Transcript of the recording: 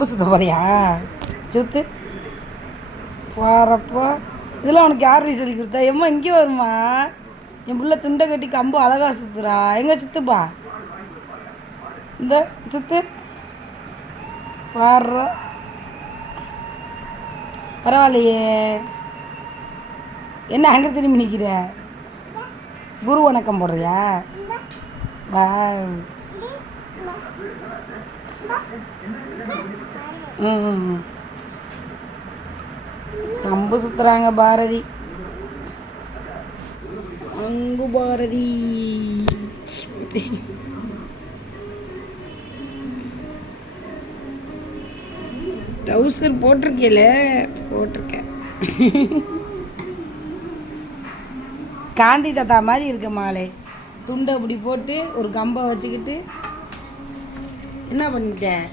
கம்பு சுத்த போறியா? சுத்து பாரப்பா. இதெல்லாம் உனக்கு யார் சொல்லி கொடுத்தா? எம்மா இங்கே வருமா? என் பிள்ளை துண்டை கட்டி கம்பு அழகா சுத்துறா. எங்கே சுத்துப்பா? இந்த சுத்து பாடுறா. பரவாயில்லையே. என்ன அங்கே திரும்பி நிற்கிற? குரு வணக்கம் போடுறியா? வா. ம் கம்பு சுத்துறாங்க பாரதி. அங்கு பாரதி ட்ரௌசர் போட்டிருக்கேல? போட்டிருக்கேன். காந்தி தாத்தா மாதிரி இருக்க மாலே. துண்டை அப்படி போட்டு ஒரு கம்பை வச்சுக்கிட்டு என்ன பண்ணிட்டேன்?